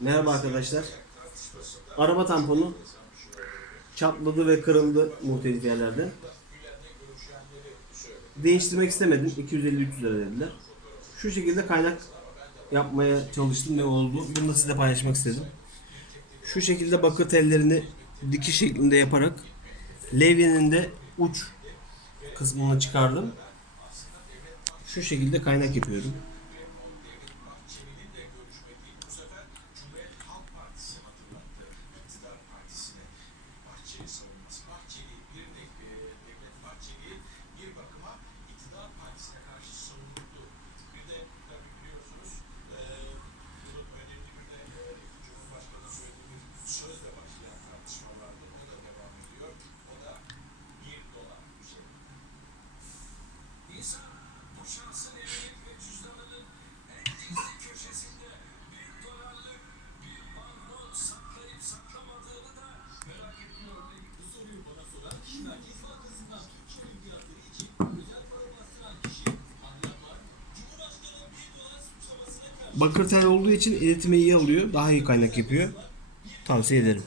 Merhaba arkadaşlar. Araba tamponu çatladı ve kırıldı muhtelif yerlerde. Değiştirmek istemedim. 250-300 lira dediler. Şu şekilde kaynak yapmaya çalıştım, ne oldu? Bunu da sizinle paylaşmak istedim. Şu şekilde bakır tellerini dikiş şeklinde yaparak levyenin de uç kısmını çıkardım. Şu şekilde kaynak yapıyorum. Bakır tel olduğu için iletimi iyi alıyor. Daha iyi kaynak yapıyor. Tavsiye ederim.